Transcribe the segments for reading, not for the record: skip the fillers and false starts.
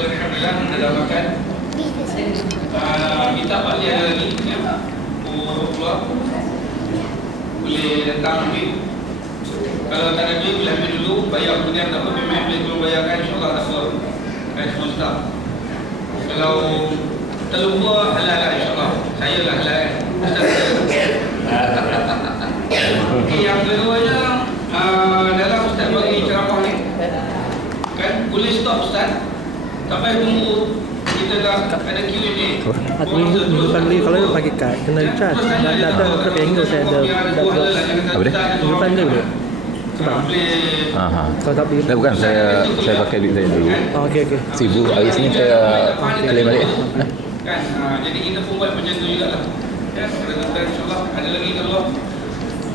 Alhamdulillah mendapatkan kita pasti ada lagi ya. Keluar boleh datang ambil. Kalau tak ada duit boleh ambil dulu, bayar kemudian tak apa, payment boleh tolong bayarkan, insyaAllah tak apa. Semua staf. Kalau terlupa halal lah insyaAllah. Saya lah halal. Okay, yang keduanya dalam Ustaz bagi ceramah ni kan boleh stop Ustaz. Tak payah tunggu kita dah ada Q&A. Minggu depan beli kalau pakai kad kena recharge. Dah berapa minggu saya ada Apa dia? minggu depan dulu. Sebab kalau tak beli. Bukan, saya pakai duit saya dulu. Oh, okey. Sibuk hari Senin saya claim balik. Kan, jadi kita pun buat macam tu jugalah. Ya, tuan-tuan insyaAllah ada lagi kalau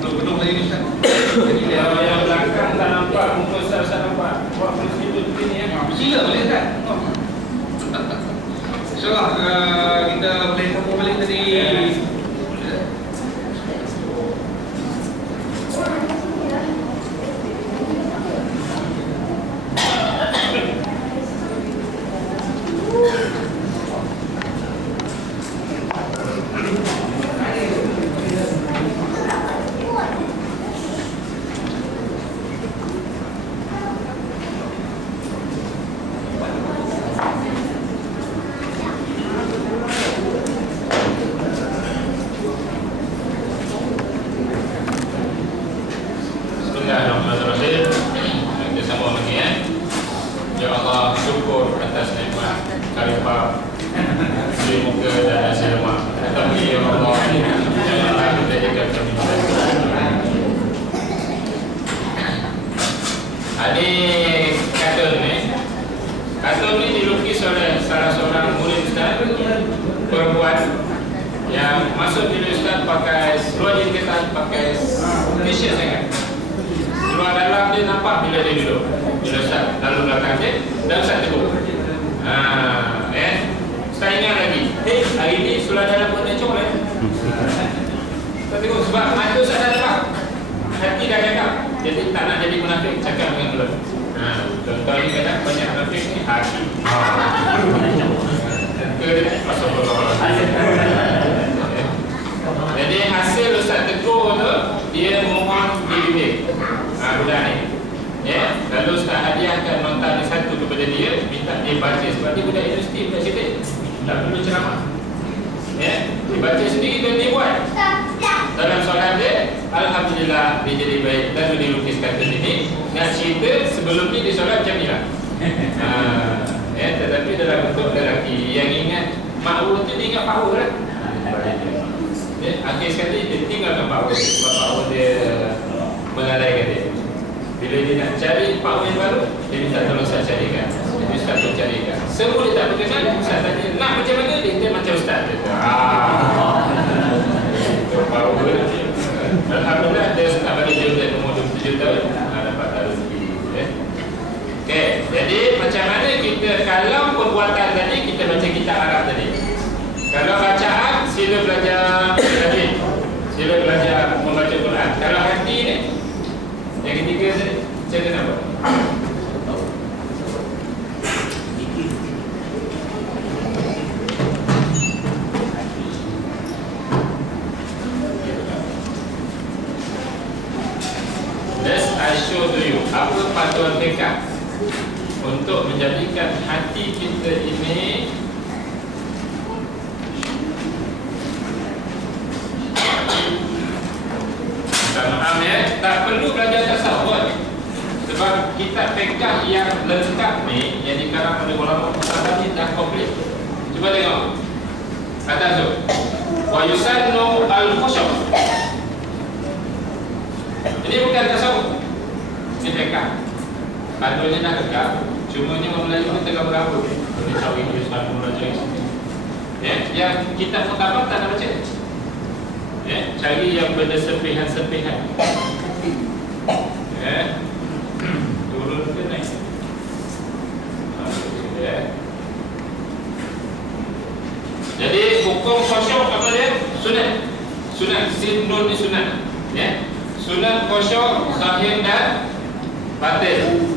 belum penuh lagi ni Ustaz. Jadi yang belakang tak nampak, muka Ustaz nampak. Buat prosedur begini ya. Sila boleh tak? InsyaAllah kita boleh sambung balik tadi. Kartun ni dilukis oleh salah seorang murid Ustaz perempuan yang masuk bila Ustaz pakai seluar jengketan, pakai t-shirt sangat. Luar dalam dia nampak bila dia duduk. Bila Ustaz lalu belakang dia dan Ustaz tegur. Ustaz ingat lagi, hari ni seluar dalam pun dia coklat. Ustaz tegur sebab mata Ustaz dah lepas, hati dah cakap. Jadi tak nak jadi munafik, cakap dengan mulut. Contoh ni kadang banyak munafik ni hati. Jadi hasil Ustaz tegur tu, dia mohon dibimbing budak ni. Ya, lalu Ustaz hadiahkan nota ni satu kepada dia, minta dia baca sebab dia budak universiti, budak sidik. Tak perlu ceramah. Ya, dibaca sendiri dan dia buat. Dalam soalan dia, Alhamdulillah dia jadi baik. Lalu dilukis kata ini. Nak cerita sebelum ni dia solat macam ni lah. Tetapi dalam bentuk lelaki yang ingat makhluk tu, dia ingat power lah. Akhir sekali dia tinggalkan power sebab power dia melalaikan dia. Bila dia nak cari power yang baru, dia minta tolong Ustaz carikan. Jadi Ustaz pun carikan. Semua dia tak berkenan. Ustaz tanya, nak macam mana? Dia macam Ustaz. Power. Alhamdulillah dia tak bagi dia umur 27 tahun dapat rezeki. Okey, jadi macam mana kita kalau perbuatan tadi kita baca kitab Arab tadi. Kalau bacaan sila belajar hadis. Sila belajar membaca Quran. Kalau hati ni yang ketiga tadi macam mana buat? Show to you apa patuan tekad untuk menjadikan hati kita ini maaf ya, tak perlu belajar tasawuf sebab kitab tekad yang lengkap ni yang dikarang oleh ulama Muhammad ni dah komplit. Cuba tengok atas tu, wa yusannu al-khusyu'. Ini bukan tasawuf, ini tekad. Patutnya dah dekat. Cuma ni orang Melayu ni tengah berapa ni? Ini cari Islam belajar sini. Yang kita pertama tak nak baca. Cari yang berdesepihan-sepihan. Turun ke naik. Jadi hukum khusyuk apa dia? Sunat. Sunat. Nun ni sunat. Sunat khusyuk zahir dan batin.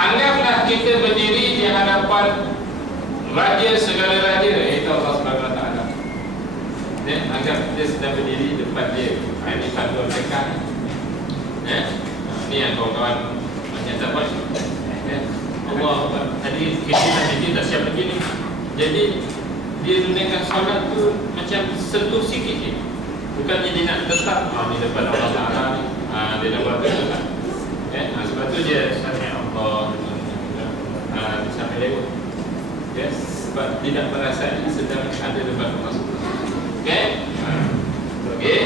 Anggaplah Janganlah kita berdiri di hadapan Raja segala raja, iaitu Allah Subhanahu Wa Taala. Anggap kita sedang berdiri depan dia. Ini panduan mereka. Ini yang kawan-kawan macam apa? Allah tadi kita tak siap begini. Jadi dia gunakan solat tu macam sentuh sikit je. Bukannya dia nak tetap di depan Allah Taala ni. Dia nak buat itu tak? Sebab tu dia Sami Allah sampai lewat. Sebab tidak merasa sedang ada depan Allah. Okey? Okey.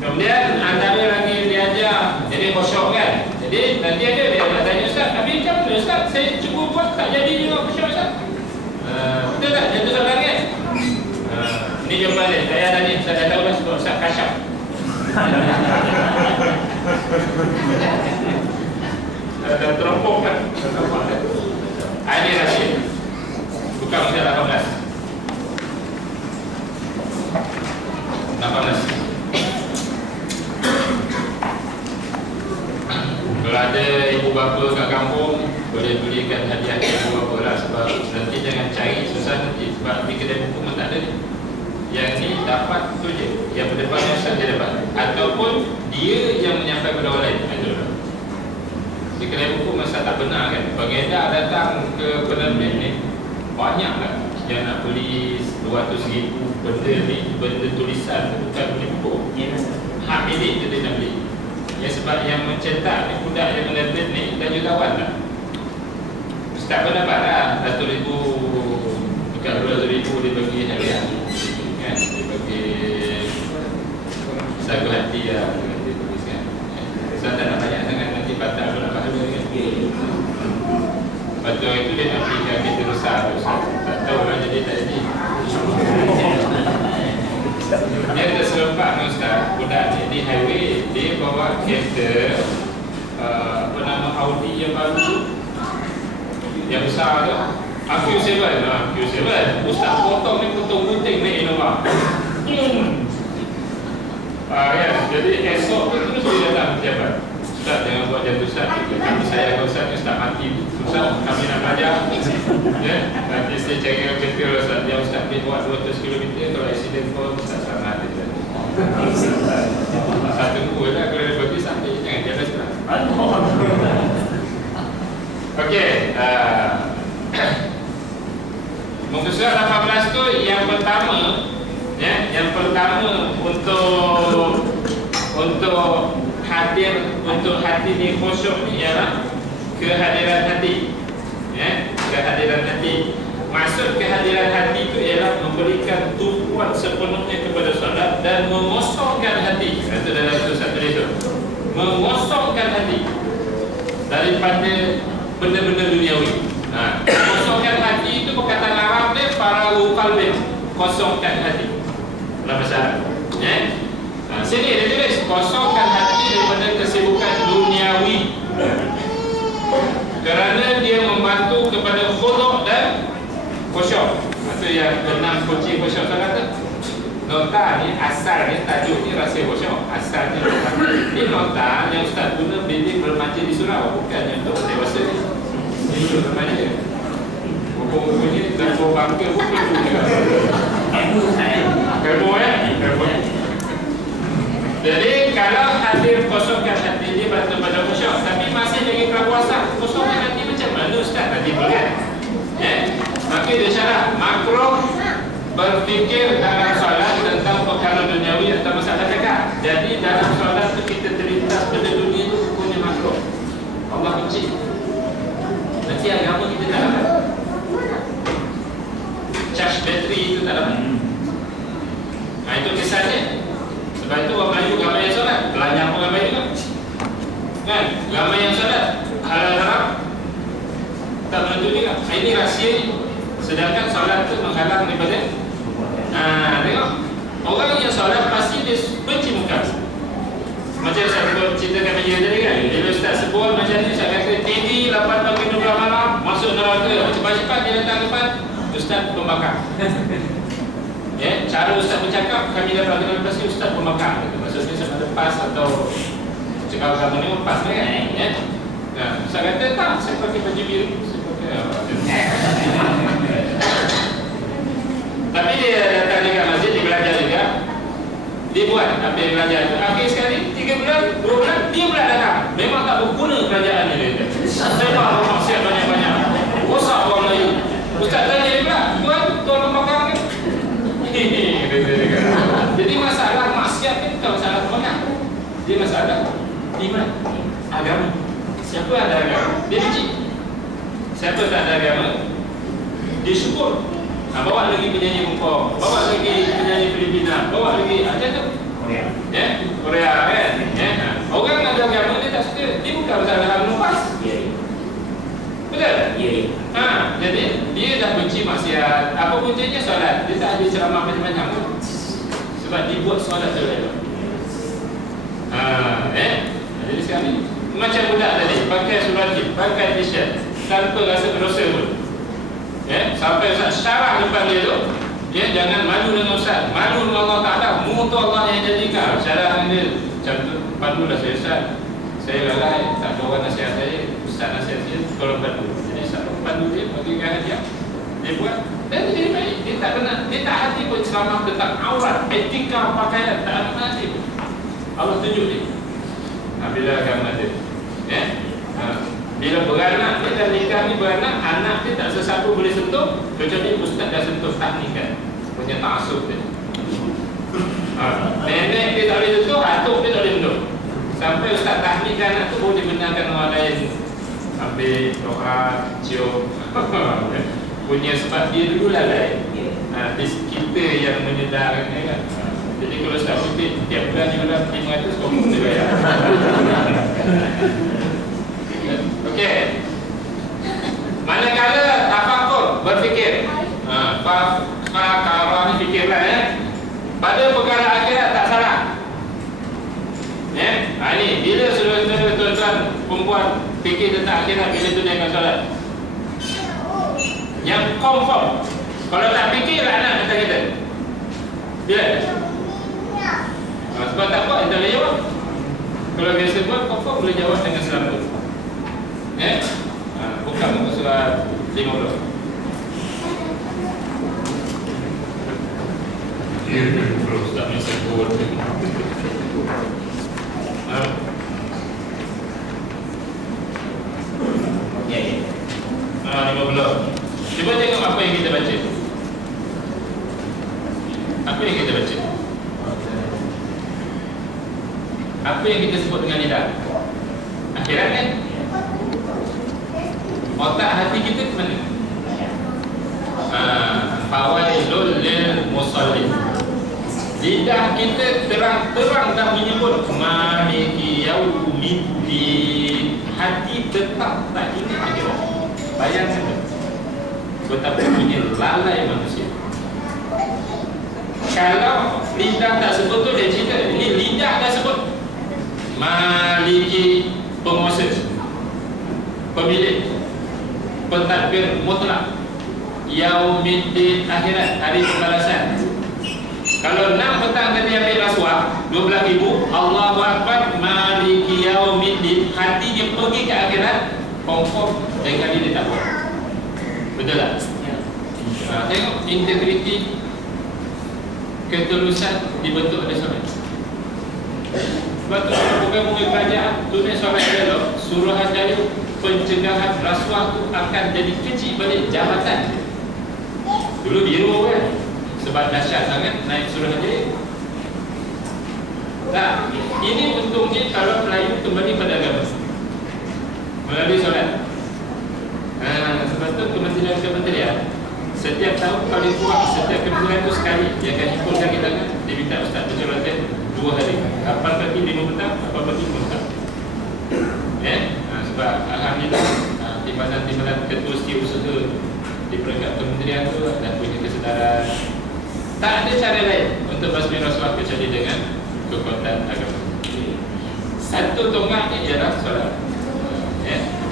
Kemudian antara lagi dia ajar, jadi khusyuk kan? Jadi nanti ada dia nak tanya Ustaz, tapi macam mana Ustaz? Saya cuba buat tak jadi juga khusyuk Ustaz. Betul tak? Jangan soalan kan? Ini jawapan dia. Saya tanya, Ustaz dah tahu lah sebab Ustaz kasyaf. Dah terompok kan? Ini rahsia. Bukan Ustaz 18. 18. Kalau ada ibu bapa kat kampung, boleh belikan hadiah ke ibu bapa lah. Sebab nanti jangan cari susah nanti. Sebab di kedai buku pun tak ada ni. Yang ni dapat tu je. Yang berdepan Ustaz dia dapat. Ataupun dia yang menyampaikan kepada orang lain. Di kedai buku masa tak benar kan. Pengedar datang ke penerbit ni, banyak lah yang nak beli 200,000 benda ni, benda tulisan, bukan beli buku. Hak milik dia nak beli. Ya, sebab yang mencetak ni, budak yang menerbit ni dah jutawan lah. Ustaz pun dapat lah 100,000, bukan 200,000 dia bagi hadiah kan, dia bagi sagu hati lah dia tuliskan. Ustaz tak nak banyak sangat, nanti batal pun nak pahala kan. Lepas tu itu dia nak berikan kita rosak. Tak tahu lah jadi tak jadi. Dia terserempak ni Ustaz, budak ni di highway. Dia bawa kereta apa nama Audi yang baru, yang besar tu, Q7. Q7 Ustaz potong ni, potong gunting naik Innova. Kan? Jadi esok tu terus dia datang pejabat. Ustaz jangan buat jatuh Ustaz. Kami sayang Ustaz, Ustaz mati susah, kami nak belajar. Nanti saya cari yang kereta Ustaz. Yang Ustaz boleh buat 200 km. Kalau accident pun Ustaz sangat dia. Ustaz tunggu lah. Kalau dia bagi sampai, jangan jalan sebelah. Okey. Muka surat 18 tu yang pertama, yang pertama untuk hadir, untuk hati ni khusyuk ni ialah kehadiran hati. Kehadiran hati. Maksud kehadiran hati itu ialah memberikan tumpuan sepenuhnya kepada solat dan mengosongkan hati. Itu dalam satu itu. Mengosongkan hati daripada benda-benda duniawi. Kosongkan hati itu perkataan Arab dia faragu qalbi, kosongkan hati. Dalam bahasa Arab. Sini dia tulis kosongkan hati daripada kesibukan duniawi. Kerana dia membantu kepada khuduk dan khusyuk. Itu yang 6 kunci khusyuk saya kata. Nota ni asalnya, tajuk ni rahsia khusyuk. Asalnya nota. Ini nota yang Ustaz guna bilik bermanja di surau, bukan untuk dewasa ni. Ini untuk bermanja. Buku-buku ni dan buku bangka buku tu juga. Ilmu ilmu. Jadi kalau hadir kosongkan hati dia bantu pada khusyuk, tapi masih lagi prapuasa, kosongkan hati macam mana Ustaz tadi boleh? Maka dia syarah makruh berfikir dalam solat tentang perkara duniawi atau masalah dekat. Jadi dalam solat tu kita terlintas benda dunia itu hukumnya makruh. Allah benci. Nanti agama kita tak dapat. Charge bateri itu tak dapat. Itu kisahnya. Sebab itu orang Melayu ramai yang solat, Kelanjang pun ramai juga. Kan? Ramai yang solat, halal haram tak menentu juga. Ini rahsia. Sedangkan solat itu menghalang daripada tengok. Orang yang solat pasti dia benci muka. Macam saya ceritakan media tadi kan, bila Ustaz sebut macam ni, saya kata TV 8 pagi 12 malam masuk neraka, cepat-cepat dia datang depan Ustaz pembakar. Cara Ustaz bercakap, kami dah pelajaran pasti Ustaz pembakar. Maksudnya sama lepas atau cakap kamu ni lepas kan. Ustaz kata tak, saya pakai baju habis kerajaan tu. Akhir sekali 3 bulan, 2 bulan dia pula datang. Memang tak berguna kerajaan ni dia. Saya faham maksiat banyak-banyak. Rosak orang Melayu. Ustaz tanya dia pula, tuan pembakar ke? Jadi masalah maksiat ni bukan masalah banyak. Dia masalah iman, agama. Siapa ada agama, dia benci. Siapa tak ada agama, dia syukur. Bawa lagi penyanyi Hongkong, bawa lagi penyanyi Filipina, bawa lagi ada tu Korea kan. Orang ada agama dia tak suka. Dia bukan masalah menupas. Betul? Jadi dia dah benci maksiat. Apa puncanya? Solat. Dia tak ada ceramah macam-macam. Sebab dia buat solat tu. Jadi sekarang ni macam budak tadi, pakai surajib, pakai t-shirt tanpa rasa berdosa pun. Sampai Ustaz syarah depan dia tu, jangan malu dengan Ustaz, malu dengan Allah Ta'ala, mutu Allah yang jadikan. Syarah dia macam tu, pandulah saya Ustaz, saya lalai, tak ada orang nasihat saya, Ustaz nasihat saya, tolong pandu. Jadi Ustaz pandu dia, bagikan hadiah, dia buat, dan dia jadi baik. Dia tak benar, dia tak hati pun ceramah tentang aurat, etika pakaian, tak ada hati pun. Allah tunjuk dia. Bila agama dia, bila beranak, dia dah nikah ni beranak, anak dia tak sesiapa boleh sentuh kecuali ustaz dah sentuh tahnikan. Punya ta'asub dia. Nenek dia tak boleh sentuh, atuk dia tak boleh sentuh. Sampai ustaz tahnikan anak tu boleh benarkan orang lain ambil doa, cium. Punya sebab dia dulu lalai. Kita yang menyedarkan kan. Jadi kalau ustaz putih tiap bulan jualan 500 kau boleh bayar. Okey. Manakala tafakur, berfikir. Fakara ni fikirlah pada perkara akhirat tak salah. Ini bila saudara-saudara tuan-tuan perempuan fikir tentang akhirat, bila tu dia akan solat. Yang confirm. Kalau tak fikir anak kata kita. Bila? Sebab tak buat, dia boleh jawab. Kalau biasa buat, confirm boleh jawab dengan selamat. Bukan muka surat 50. Terus tak boleh sebut. Ya. 50. Cuba tengok apa yang kita baca. Apa yang kita baca? Apa yang kita sebut dengan lidah? Akhirat kan? Otak hati kita ke mana? Fawailul lil musallin. Lidah kita terang-terang dah menyebut maliki yaumiddin. Hati tetap tak ingat akhirat. Bayangkan betapa punya lalai manusia. Kalau lidah tak sebut tu dia cerita. Ini lidah dah sebut maliki, penguasa, pemilik, pentadbir mutlak, yaumiddin, akhirat, hari pembalasan. Kalau 6 petang tadi ambil rasuah 12,000, Allahu Akbar, maliki yaumiddin, hati dia pergi ke akhirat, confirm dan kali dia tak buat. Betul tak? Tengok integriti, ketulusan dibentuk oleh solat. Sebab tu program-program kerajaan tulis solat dia Suruhanjaya pencegahan rasuah tu akan jadi kecil balik jabatan. Dulu biro kan, sebab dahsyat sangat naik Suruhanjaya. Nah, ini untungnya kalau Melayu kembali pada agama melalui solat. Sebab tu kementerian setiap tahun paling kurang setiap kementerian tu sekali dia akan himpunkan kita kan, dia minta ustaz bersolat 2 hari, 8 pagi 5 petang, 8 pagi 5 petang. Sebab alhamdulillah timbalan ketua setiausaha di peringkat kementerian tu dah punya kesedaran. Tak ada cara lain untuk basmi rasuah kecuali dengan kekuatan agama. Satu tongkatnya ialah solat.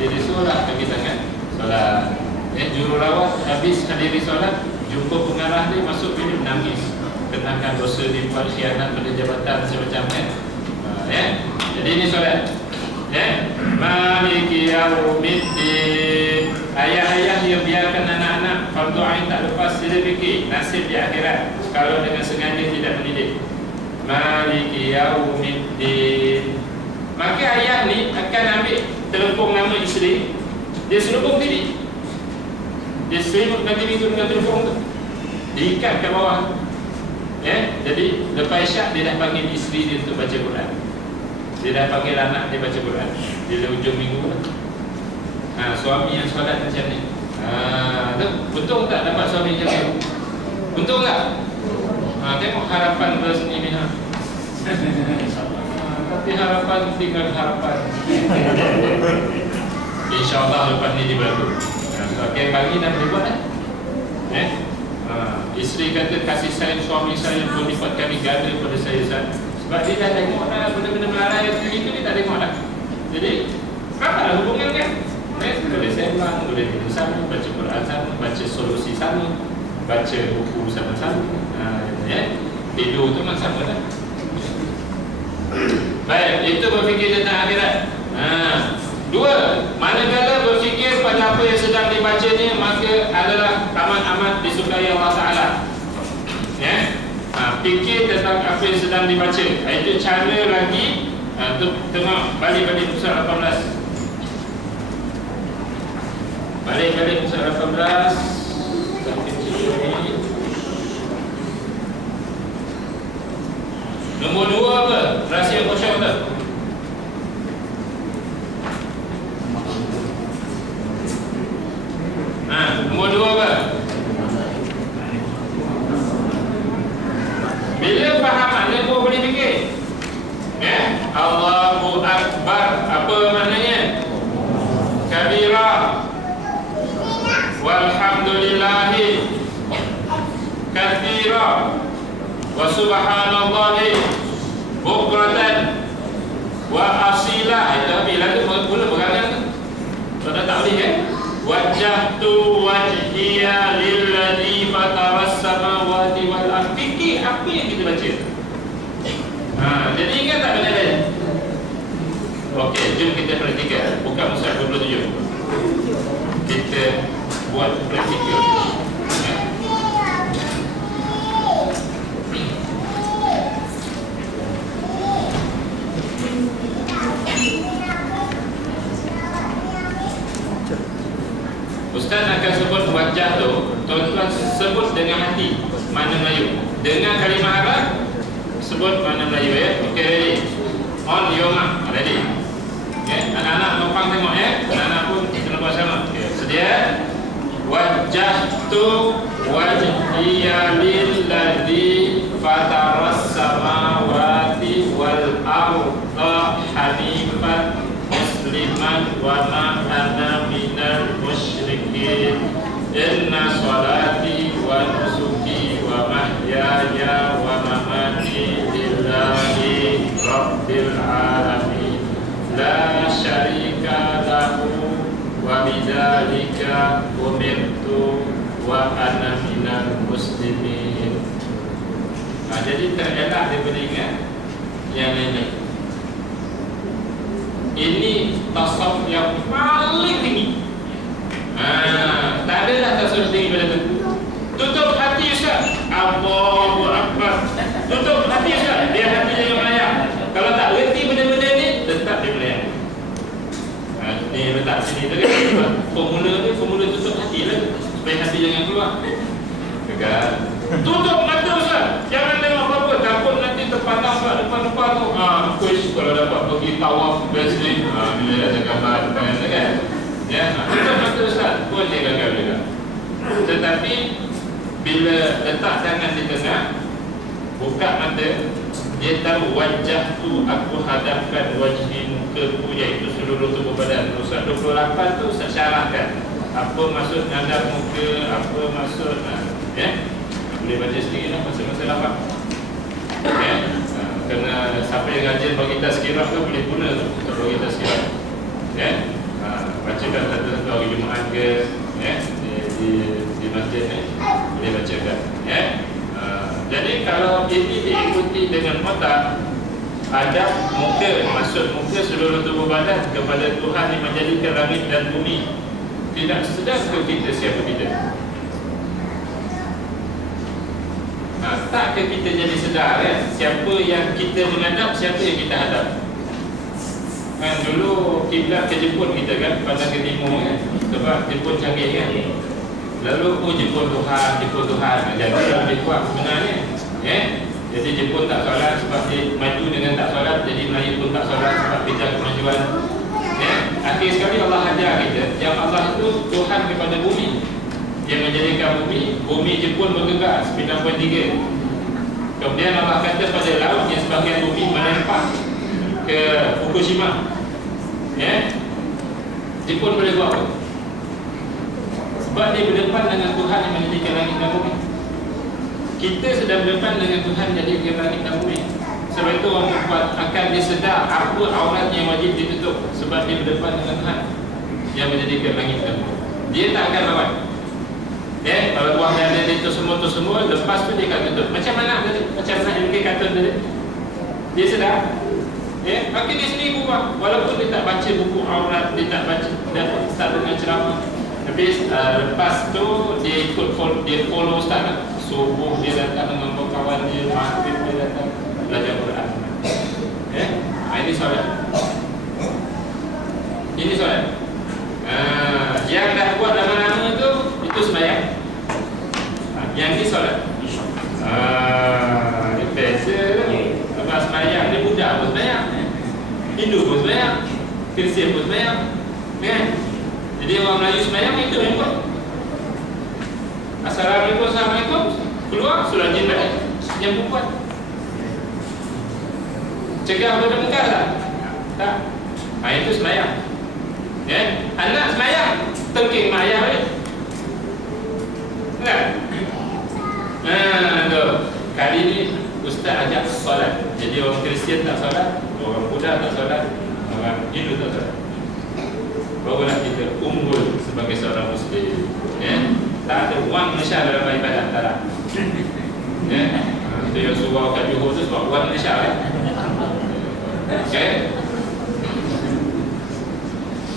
Jadi solat bagi tangan solat. Jururawat habis hadiri solat, jumpa pengarah dia masuk bilik nangis, kenakan dosa dia buat khianat pada jabatan semacamnya. Jadi ini solat. Maliki yaumiddin. Ayah-ayah yang biarkan anak-anak fardu ain tak lepas, sila fikir nasib di akhirat kalau dengan sengaja tidak mendidik. Maliki yaumiddin. Maka ayah ni akan ambil telefon nama isteri, dia selubung diri, dia selimutkan diri tu dengan telefon tu, diikat ke bawah. Jadi lepas isyak dia dah panggil isteri dia untuk baca Quran, dia dah panggil anak dia baca Quran. Bila hujung minggu suami yang solat macam ni, untung tak dapat suami macam tu? Untung tak? Tengok harapan berseni ni. Tapi harapan tinggal harapan. InsyaAllah lepas ni dia berlaku. Okey, pagi dah boleh buat isteri kata kasih sayang suami saya berlipat kami ganda pada saya sebab dia dah tengok dah benda-benda melalai yang itu dia tak tengok dah. Jadi apa hubungan kan? Boleh sembang, boleh tidur sama, baca Quran sama, baca solusi sama, baca buku sama-sama. Tidur tu memang sama dah. Baik, itu berfikir tentang akhirat. Dua, manakala berfikir pada apa yang sedang dibacanya, maka adalah amat-amat disukai Allah Ta'ala. Fikir tentang apa yang sedang dibaca. Itu cara lagi. Tengok balik surah 18. Balik surah 18. Nombor 2 apa? Rahsia khusyuk tu. Nombor 2 apa? Bila faham makna kau boleh fikir. Allahu Akbar. Apa maknanya? Kabira. Walhamdulillahi kathira. Wa subhanallahi bukratan wa asila. Itu bila tu mula pegangan tu. Sudah tak boleh wajjahtu wajhiya lilladzi fataras samawati wal ardh. Fikir apa yang kita baca. Jadi ingat tak benda lain? Okey, jom kita perhatikan. Buka mushaf 27. Kita buat praktikal. Ustaz akan sebut wajah tu, tuan-tuan sebut dengan hati makna Melayu. Dengan kalimah Arab sebut makna Melayu Okey, ready? On your mark. Ready? Anak-anak numpang tengok anak-anak pun kena buat sama. Sedia? Wajjahtu wajhiya lilladzi fataras samawati wal ardha hanifan musliman wa ma ana minal musyrikin. Inna salati wa nusuki wa mahyaya wa mamati lillahi rabbil alamin la syarika lahu wa bidzalika umirtu wa ana minal muslimin. Jadi terelak daripada ingat yang lain. Ini tasawuf yang paling tinggi. Tak ada dah tasawuf tinggi pada tu. Tutup hati Ustaz. Allahu Akbar. Tutup hati Ustaz. Dia hati jangan melayang. Kalau tak reti benda-benda ni, tetap dia melayang. Ni letak sini tu kan. Formula tutup hati lah, supaya hati jangan keluar. Gagal. Tutup mata Ustaz. Jangan tengok apa-apa. Takut nanti terpandang kat depan-depan tu. Kalau dapat pergi tawaf Basri, bila ada gambar depan kan. Tutup mata Ustaz. Pun dia gagal juga. Tetapi bila letak tangan di tengah, buka mata, dia tahu wajah tu aku hadapkan wajhi mukaku, iaitu seluruh tubuh badan. Surah 28 tu Ustaz syarahkan apa maksud hadap muka, apa maksud boleh baca sendiri lah masa-masa dapat. Kerana siapa yang ngaji bagi tazkirah tu boleh guna tu untuk bagi tazkirah. Bacakan satu-satu hari Jumaat ke di masjid ni boleh bacakan. Jadi kalau ini diikuti dengan otak, adab muka, maksud muka seluruh tubuh badan kepada Tuhan yang menjadikan langit dan bumi. Tidak sedar ke kita siapa kita? Tak ke kita jadi sedar kan, siapa yang kita menghadap, siapa yang kita hadap. Kan dulu kiblat ke Jepun kita kan, pandang ke timur kan, sebab Jepun canggih kan. Lalu Jepun Tuhan, jadi lebih kuat sebenarnya. Jadi Jepun tak solat sebab dia maju dengan tak solat, jadi Melayu pun tak solat sebab beza kemajuan. Akhir sekali Allah ajar kita yang Allah itu Tuhan kepada bumi. Dia menjadikan bumi Jepun bergegar 9.3. Kemudian Allah kata pada laut yang sebahagian bumi menempah ke Fukushima. Jepun boleh buat apa? Sebab dia berdepan dengan Tuhan yang menjadikan langit dan bumi. Kita sedang berdepan dengan Tuhan yang menjadikan langit dan bumi. Sebab itu orang membuat akan dia sedar apa aurat yang wajib ditutup, sebab dia berdepan dengan Tuhan yang menjadikan langit dan bumi. Dia tak akan lawan. Kalau buah dada dia tu semua, lepas tu dia akan tutup. Macam mana yang dia kata tadi? Dia sedar. Maka dia sendiri buat. Walaupun dia tak baca buku aurat, dia tak baca, dia tak dengar ceramah. Habis lepas tu dia ikut dia follow ustaz lah. Subuh dia datang dengan kawan dia, maghrib dia datang belajar Quran. Ini solat. Ini solat. Yang dah buat lama-lama tu, itu sembahyang. Yang ni solat. Ini beza. Sebab sembahyang ni Buddha pun sembahyang, Hindu pun sembahyang, Kristian pun sembahyang, kan? Jadi orang Melayu sembahyang itu yang buat. Assalamualaikum, keluar surah jin balik yang buat. Cegah pada muka tak? Itu sembahyang. Anak sembahyang, tengking mak ayah balik. Kan? Kali ni ustaz ajak solat. Jadi orang Kristian tak solat, orang Buddha tak solat, orang Hindu tak solat. Barulah kita unggul sebagai seorang Muslim. Tak ada wang Malaysia dalam ibadat, tak ada. Itu yang surau kat Johor tu sebab wang Malaysia.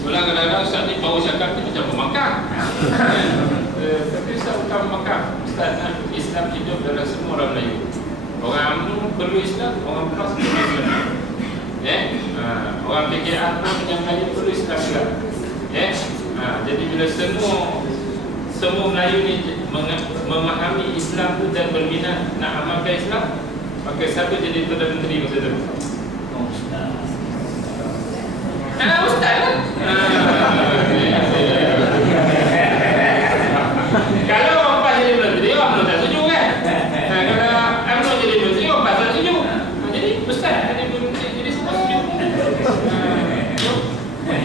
Kadang-kadang Ustaz ni baru cakap ni macam pemakam. Tapi Ustaz bukan pemakam. Ustaz nak Islam hidup dalam semua orang Melayu. Orang UMNO perlu Islam, orang PAS perlu Islam. Orang PKR pun yang Melayu perlu Islam juga. Jadi bila semua Melayu ni memahami Islam tu dan berminat nak amalkan Islam, maka siapa jadi Perdana Menteri masa tu? Ustaz lah. Kalau orang PAS jadi menteri, orang tak setuju kan? Kalau UMNO jadi menteri, orang PAS tak setuju. Jadi Ustaz jadi semua setuju.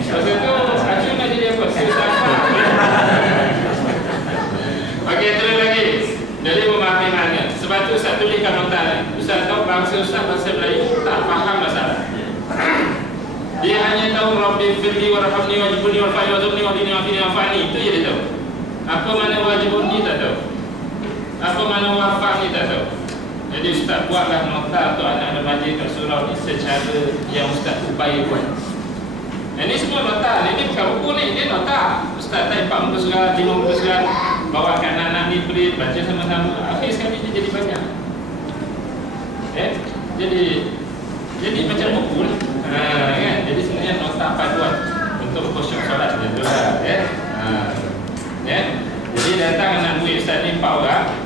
Masa tu Acun nak jadi apa? Okey, terus lagi. Jadi memahami makna. Sebab tu Ustaz tuliskan nota ni. Ustaz tahu bangsa Melayu tak faham masalah. Dia hanya tahu Rabbi firli warhamni wajibuni warfa'ni wazubni wadini wafini wafa'ni. Itu je dia tahu. Apa mana wajibuni tak tahu. Apa mana warfa'ni tak tahu. Jadi Ustaz buatlah nota untuk anak remaja kat surau ni secara yang Ustaz upaya buat. Ini semua nota. Ini bukan buku ni. Ini nota. Ustaz type 4 muka surat, 5 muka surat, bawa kat anak-anak ni print, baca sama-sama. Akhir sekali dia jadi banyak. Jadi macam buku lah. Kan? Jadi sebenarnya nota paduan untuk khusyuk solat dia tu lah. Jadi datang anak murid Ustaz ni 4 orang.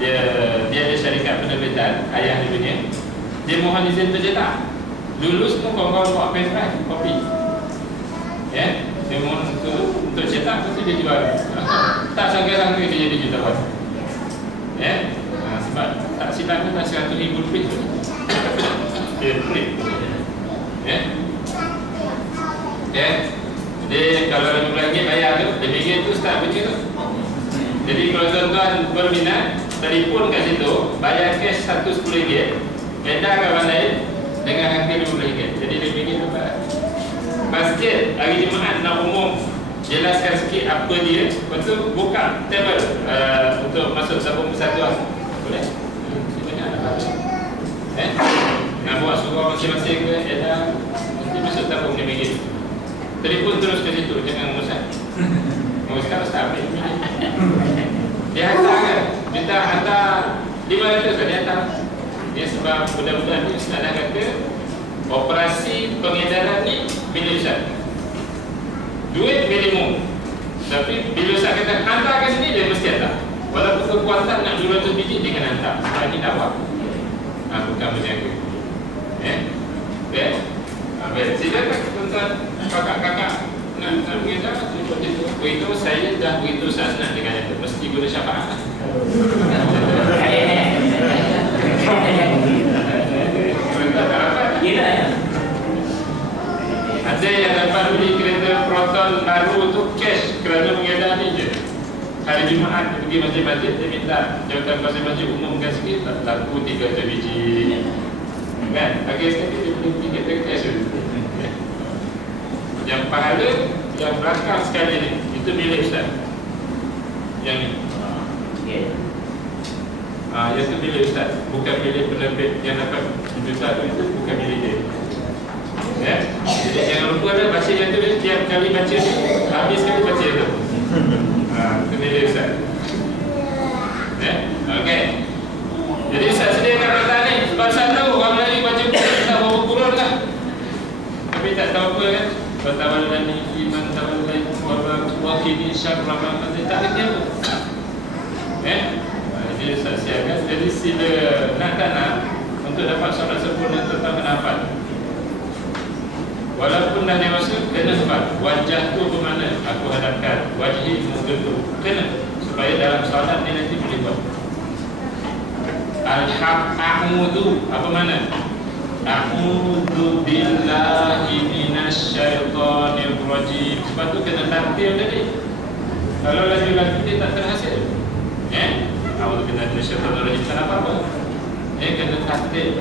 Dia ada syarikat penerbitan ayah di dunia. Dia mohon izin tercetak. Dulu semua kawan-kawan bawa pen drive, kopi. Dia mohon untuk cetak, lepas tu dia jual. Tak sangka-sangka dia jadi jutawan. Sebab tak silap pun dah 100,000 lebih. Dia print. Jadi kalau RM5 bayar tu, dia fikir tu start punya tu. Jadi kalau tuan-tuan berminat, telefon kat situ, bayar cash RM110, edar kat bandar dengan harga RM20. Jadi dia fikir tu masjid hari Jumaat nak umum, jelaskan sikit apa dia, lepas tu buka table untuk masuk tabung persatuan. Boleh? Sebenarnya ada apa? Nak buat surau masing-masing ke, edar, nanti masuk tabung RM5. Telefon terus ke situ, jangan Ustaz. Sekarang Ustaz ambil. Dia hantar kan? Minta hantar 500 dah datang. Ya, sebab budak-budak ni Ustaz dah kata operasi pengedaran ni milik Ustaz. Duit minimum. Tapi bila Ustaz kata hantar ke sini, dia mesti hantar. Walaupun kekuatan nak 200 biji, dia kena hantar. Sebab ini dakwah. Bukan berniaga. Baik, silakan tuan-tuan, kakak-kakak nak beritahu seperti itu. Beritahu saya dah beritahu Ustaz nak dengan itu. Mesti guna syafaat. Ada yang dapat beli kereta Proton baru tu cash kerana mengedar ni je. Hari Jumaat dia pergi masjid-masjid, dia minta jawatan pasal masjid umumkan sikit, laku 300 biji. Kan? Akhir sekali dia beli tiket cash tu. Yang pahala, yang belakang sekali ni, itu milik Ustaz. Yang ni. Yang tu milik Ustaz. Bukan milik penerbit yang dapat juta tu, itu bukan milik dia. Ya? Jadi jangan lupa dah baca yang tu, tiap kali baca ni, habis sekali baca tu. Itu milik Ustaz. Ya? Okey. Jadi Ustaz sediakan letak ni, sebab Ustaz tahu orang Melayu baca buku tak berapa kurun lah. Tapi tak tahu apa kan. Bertawallani iman tawallai wa kini syarrama, tak kerti apa. Jadi Ustaz siapkan. Jadi sila nak tak nak, untuk dapat solat sempurna tentang pendapat. Walaupun dah dewasa, kena sebab wajah tu bermakna aku hadapkan, wajhi muka tu kena, supaya dalam solat ni nanti boleh buat. Al-haq-a'udhu apa makna? A'udhu billahi minasyaitanir rajim. Sebab tu kena tartil tadi. Kalau lagi-lagi dia tak terhasil. A'udhu billahi minasyaitanir rajim tak apa-apa. Kena tartil.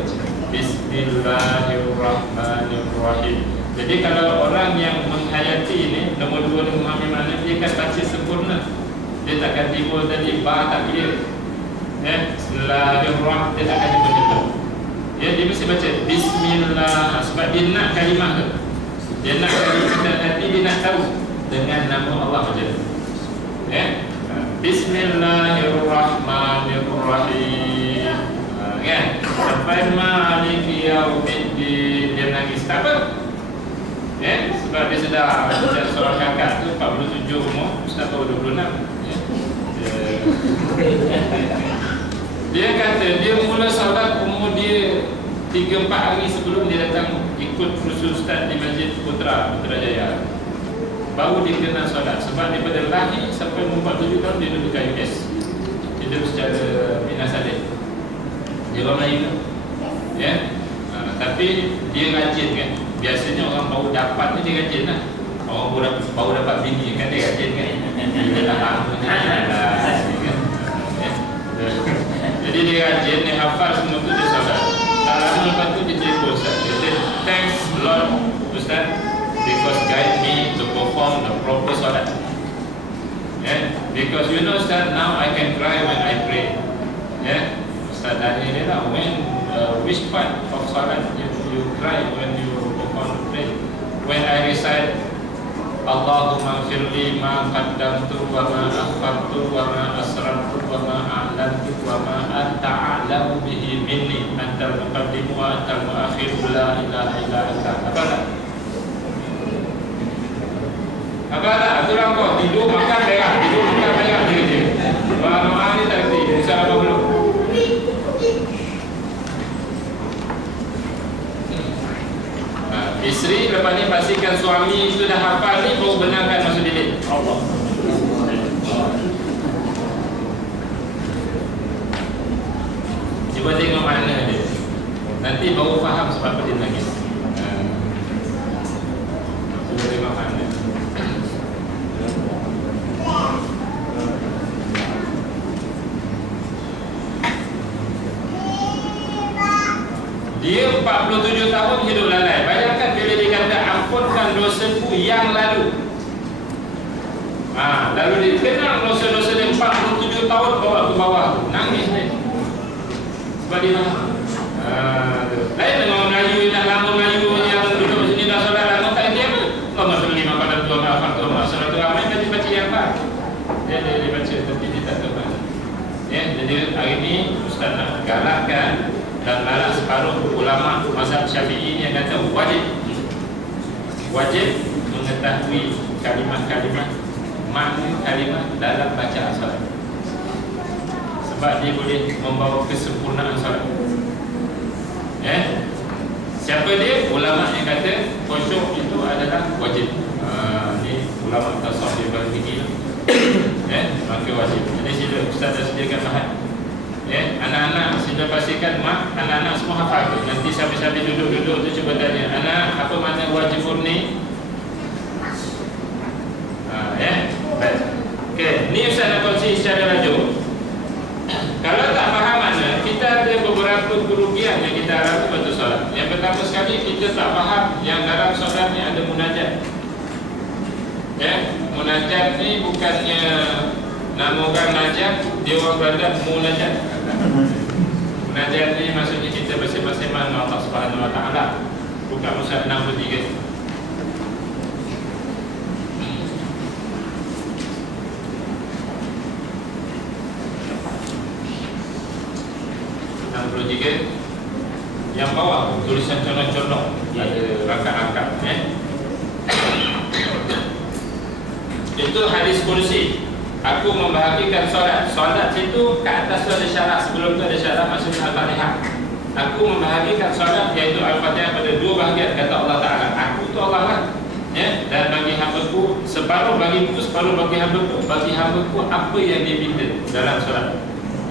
Bismillahirrahmanirrahim. Jadi kalau orang yang menghayati ini, nombor 2 ni memahami makna, dia akan baca sempurna. Dia takkan timbul tadi ba tak clear. Bismillahirrahmanirrahim, dia takkan timbul. Dia mesti baca Bismillah. Sebab dia nak kalimah tu. Dia nak kalimah hati, dia nak tahu dengan nama Allah saja. Bismillahirrahmanirrahim. Kan? Sampai maliki yaumiddin, dia nangis. Tak apa. Sebab dia sedar macam seorang kakak tu 47 umur, Ustaz baru 26. Dia kata dia mula solat umur dia 3-4 hari sebelum dia datang ikut kursus Ustaz di Masjid Putrajaya. Baru dia kenal solat. Sebab daripada lahir sampai umur 47 tahun dia duduk kat US. Hidup secara bina salih. Dia orang Melayu. Tapi dia rajin kan. Biasanya orang baru dapat ni dia rajin lah. Orang baru dapat bini kan dia rajin kan. Dia dah lama ni kan. Jadi dia rajin, dia hafal semua tu dia solat. Tak lama lepas tu dia telefon Ustaz. Dia kata, thanks Lord Ustaz, because guide me to perform the proper solat. Because you know Ustaz, now I can cry when I pray. Ustaz tanya dia lah, which part of solat you cry when you perform the prayer? When I recite Allahumma firli ma qaddamtu wa ma akhbartu wa ma asrartu wa ma a'lantu wa ma anta a'lamu bihi minni antal muqaddimu wa antal muakhiru la ilaha illa anta. Apa tak? Apa tak? Aturan kau tidur makan berak, tidur makan berak dia. Doa ni tak kerti. Ustaz apa belum? Isteri lepas ni pastikan suami itu dah hafal ni, baru benarkan masuk bilik. Allah. Cuba tengok mana dia. Nanti baru faham sebab apa dia nangis. Cuba tengok mana. Dia 47 tahun hidup lalai. Bayangkan bila dia kata ampunkan dosaku yang lalu. Lalu dia kenal dosa-dosa dia 47 tahun bawa ke bawah tu. Nangis dia. Sebab dia faham. Lain dengan orang Melayu yang dah lama Melayu yang duduk sini dah solat lama tak dia apa? Allah salli ma pada Tuhan maafkan Tuhan. Solat tu ramai baca yang apa? Dia baca tapi dia tak tahu mana. Dia Jadi hari ini Ustaz nak galakkan dan malah separuh ulama mazhab Syafi'i yang kata wajib mengetahui kalimat-kalimat, makna kalimat dalam bacaan solat, sebab dia boleh membawa kesempurnaan solat. Siapa dia? Ulama yang kata khusyuk itu adalah wajib. Ni ulama tasawuf dia bagi tinggi. Maka wajib. Jadi sila Ustaz dah sediakan bahan. Anak-anak sudah pastikan mak, anak-anak semua hafal tu. Nanti sambil-sambil duduk-duduk tu cuba tanya, anak apa makna wajib murni? Baik. Okey, ni Ustaz nak kongsi secara laju. Kalau tak faham makna, kita ada beberapa kerugian yang kita alami waktu solat. Yang pertama sekali, kita tak faham yang dalam solat ni ada munajat. Munajat ni bukannya nama orang najat, dia orang berada munajat. Munajat ni maksudnya kita bersama-sama dengan Allah Subhanahu Wa Taala. Bukan Musa 63. Yang bawah tulisan contoh-contoh ada rakaat-rakaat. Itu hadis kursi. Aku membahagikan solat. Solat situ ke atas tu ada syarat, sebelum tu ada syarat maksudnya Al-Fatihah. Aku membahagikan solat iaitu Al-Fatihah pada dua bahagian kata Allah Taala. Aku tu Allah lah. Dan bagi hamba-Ku separuh bagiku, separuh bagi hamba-Ku. Bagi hamba-Ku apa yang dia minta dalam solat.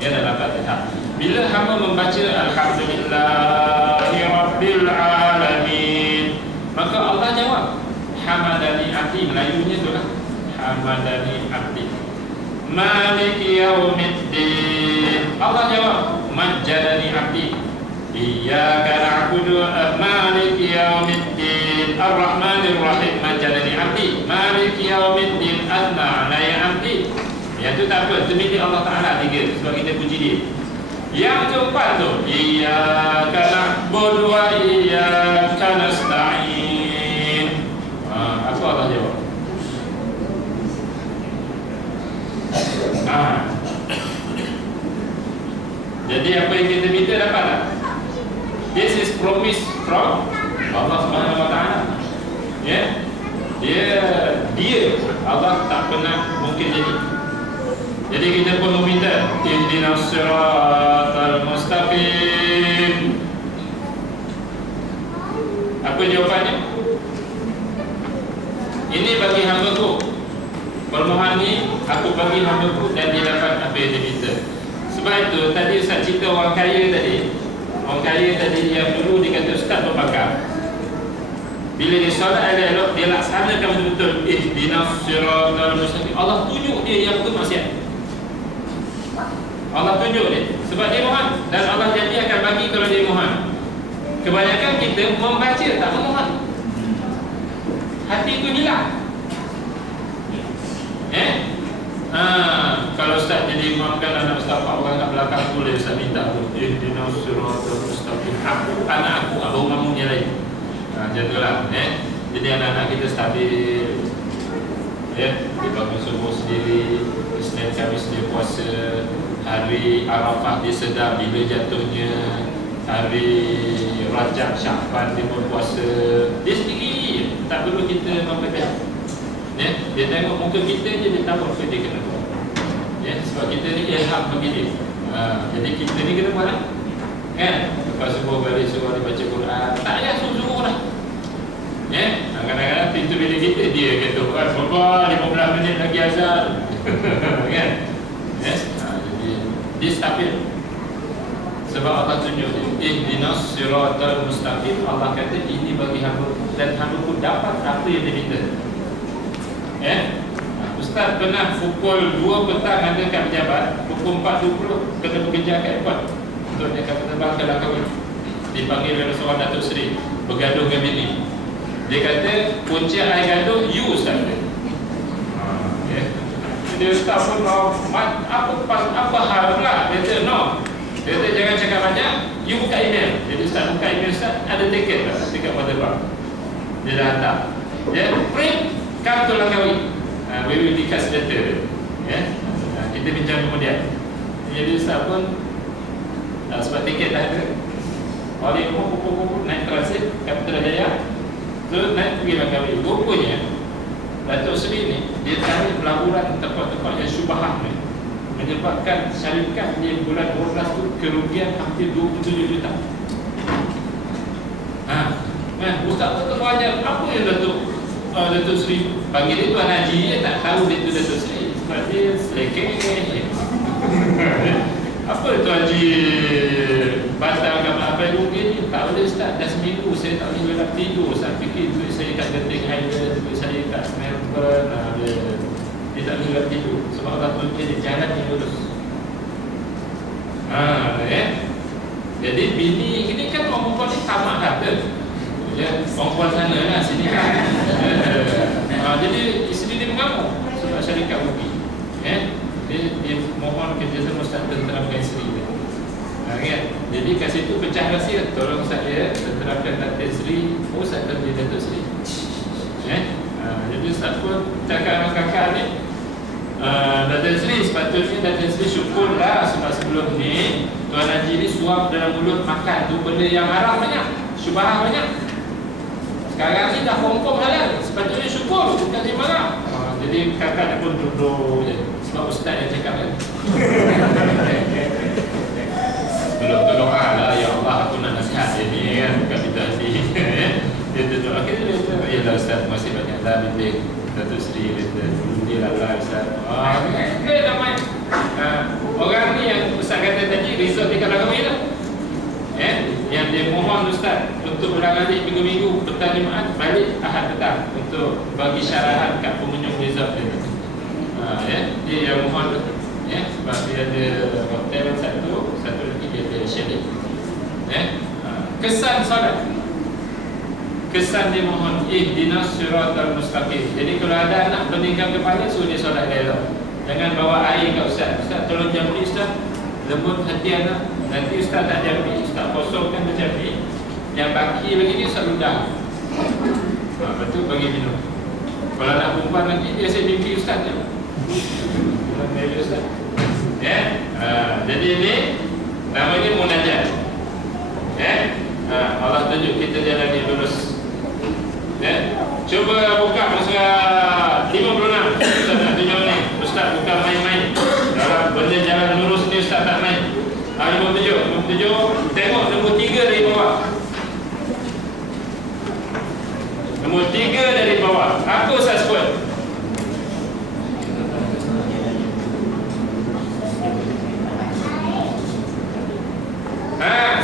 Dalam Fatihah. Bila hamba membaca Alhamdulillahi Rabbil Alamin, maka Allah jawab Hamadani Abdi. Melayunya tu lah Hamadani Abdi. Maliki Yaumiddin, Allah jawab Majjadani Abdi. Iyyaka na'budu Maliki Yaumiddin Ar-Rahmanir Rahim. Majjadani Abdi. Maliki Yaumiddin Asna alaya Abdi. Yang tu tak apa, itu milik Allah Ta'ala tiga, sebab kita puji dia. Yang keempat tu Iyyaka na'budu wa iyyaka nasta'in. Apa Allah jawab? Jadi apa yang kita minta dapat tak? This is promise from Allah Subhanahu Wa Taala. Dia Allah tak pernah mungkin jadi. Jadi kita pun meminta ihdinas siratal mustaqim. Apa jawapannya? Ini bagi hamba-Ku. Permohonan ni aku bagi hamba-Ku dan dia dapat apa yang dia minta. Sebab itu tadi Ustaz cerita orang kaya tadi. Orang kaya tadi yang dulu dia kata Ustaz berpakar. Bila dia solat elok, dia laksanakan betul-betul ihdinas siratal mustaqim. Allah tunjuk dia yang tu maksiat. Allah tunjuk dia sebab dia mohon dan Allah janji akan bagi kalau dia mohon. Kebanyakan kita membaca tak memohon. Hati itu hilang. Kalau Ustaz jadi imamkan anak Ustaz orang kat belakang boleh Ustaz minta ihdinas siratal mustaqim. Anak aku abang mamunya lain. Jadilah jadi anak-anak kita stabil. Dia bangun subuh sendiri, Isnin Khamis dia puasa, hari Arafah dia sedar bila jatuhnya, hari Rajab Sya'ban dia berpuasa. Dia sendiri, tak perlu kita memperlihat. Dia tengok muka kita je, dia tahu apa dia kena buat. Sebab kita ni ilham bagi dia. Jadi kita ni kena buat lah. Lepas subuh balik suruh dia baca Quran. Tak payah suruh-suruh lah. Kadang-kadang pintu bilik kita dia kata Bapak 15 minit lagi azan. Kan? Jadi dia stabil. Sebab Allah tunjuk ihdinas siratal mustaqim. Allah kata ini bagi hamba dan hamba pun dapat apa yang dia minta. Ustaz pernah pukul 2 petang ada kat pejabat, pukul 4.20 kena bekerja kat airport untuk dia kata terbang ke Langkawi. Dipanggil oleh seorang Datuk Seri bergaduh dengan bini. Dia kata punca air gaduh you Ustaz. Dia Ustaz pun apa hal pula. Dia kata no. Dia kata jangan cakap banyak, you buka email. Jadi Ustaz buka email Ustaz, ada tiket lah dekat waterpark. Dia dah hantar. Print, come to Langkawi. We will discuss later. Kita bincang kemudian. jadi ustaz pun sebab tiket dah ada. Oleh kumpul naik transit Kapitra Jaya, terus naik pergi Langkawi. Rupanya Datuk Seri ni dia cari pelaburan tempat-tempat yang syubhah ni, menyebabkan syarikat di bulan 12 tu kerugian hampir 27 juta. Ustaz tu wajar apa yang Datuk Seri panggil dia Tuan Haji, dia tak tahu dia tu Datuk Seri sebab dia selekeh. Apa Tuan Haji batalkan apa yang rugi ni? Tak boleh Ustaz, dah seminggu saya tak boleh gelap tidur. Saya fikir duit saya kat Genting Highway, duit saya kat Melbourne, dia tak boleh gelap tidur sebab Allah tunjuk dia jalan yang lurus. Jadi bini ini kan orang perempuan ni tamak harta. Ya, perempuan sana lah, sini kan. Jadi isteri dia mengamuk sebab syarikat rugi. Dia mohon kerjasama Ustaz tenteramkan isteri dia. Kan? Jadi kat situ pecah rahsia, tolong saya tenteramkan Datuk Seri. Ustaz akan jadi Datuk Seri. Jadi Ustaz pun cakap dengan kakak ni, Datuk Seri sepatutnya Datuk Seri syukurlah sebab sebelum ni Tuan Haji ni suap dalam mulut makan tu benda yang haram banyak, syubhah banyak. Sekarang ni dah confirm halal, sepatutnya syukur, bukan dia marah. Jadi kakak dia pun duduk je sebab ustaz yang cakap kan. Belum doa lah, ya Allah aku nak nasihat dia ni kan, bukan minta hati. Dia duduk, akhirnya dia kata, ya lah ustaz, masih banyak lah bimbing Datuk Seri, dia lah ustaz. Damai. Orang ni yang ustaz kata tadi, result dia kat Langkawi lah. Yang dia mohon ustaz untuk ulang-alik minggu-minggu, petang Jumaat, balik Ahad petang untuk bagi syarahan kat pengunjung resort dia. Dia yang mohon sebab dia ada hotel satu lagi dia ada chalet. Kesan solat, kesan dia mohon ihdinas siratal mustaqim. Jadi kalau ada anak beningkan kepala, suruh dia solat elok. Jangan bawa air kat ustaz. Ustaz tolong jambi ustaz, lembut hati anak. Nanti ustaz tak jambi, ustaz kosongkan dia jambi. Yang baki lagi ni ustaz ludah. Betul bagi minum. Kalau anak perempuan lagi, dia saya mimpi ustaz je. Mimpi ustaz. Jadi ini namanya munajat. Allah tunjuk kita jalan yang lurus. Cuba buka surah 56. Ustaz nak tunjuk ni. Ustaz bukan main-main. Dalam benda jalan lurus ni ustaz tak main. 57. Tengok nombor 3 dari bawah. Nombor 3 dari bawah. Apa ustaz sebut?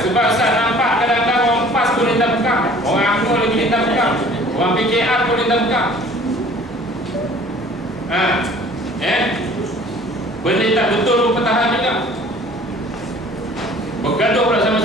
Sebab saya nampak kadang-kadang orang PAS pun lintas bekam, orang AMNO lagi lintas bekam, orang PKR pun lintas bekam. Benda tak betul pun pertahan juga. Bergaduh pula sama